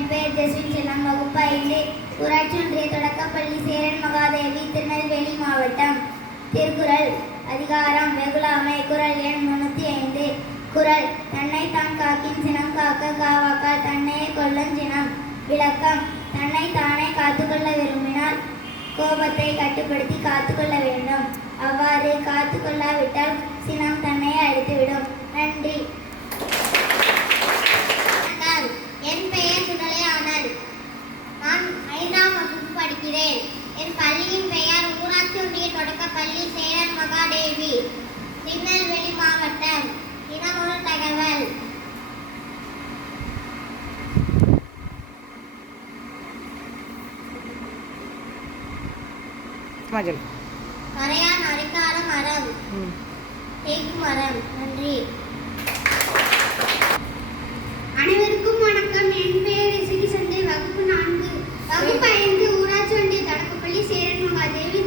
என் பெயர் ஜெஸ்வின் செல்லம். வகுப்பு 5. ஊராட்சி ஒன்றிய தொடக்கப்பள்ளி சேரன் மகாதேவி, திருநெல்வேலி மாவட்டம். திருக்குறள். அதிகாரம் வெகுளாமை. குறள் எண் 305. குறள். தன்னை தான் காக்கின் சினம் காக்க காவாக்கால் தன்னையே கொல்லும் சினம். விளக்கம். தன்னை தானே காத்துக்கொள்ள விரும்பினால் கோபத்தை கட்டுப்படுத்தி காத்துக்கொள்ள வேண்டும். அவ்வாறு காத்துக்கொள்ளாவிட்டால் சினம் தன்னையே அழித்துவிடும். நன்றி. என் பெயர் சுடலை ஆனந்த். நான் 5ஆம் வகுப்பு படிக்கிறேன். என் பள்ளியின் பெயர் ஊராட்சி ஒன்றிய தொடக்கப்பள்ளி சேரன் மகாதேவி, திருநெல்வேலி மாவட்டம். தினம் ஒரு தகவல். கரையான் அரைக்கால மரம் தேக்கு மரம். நன்றி. அனைவருக்கும் வணக்கம். என் பெயர் சிறி சந்தை. வகுப்பு 4. வகுப்பு 5 ஊராட்சி ஒன்றிய தொடக்கப்பள்ளி சேரன் மகாதேவி,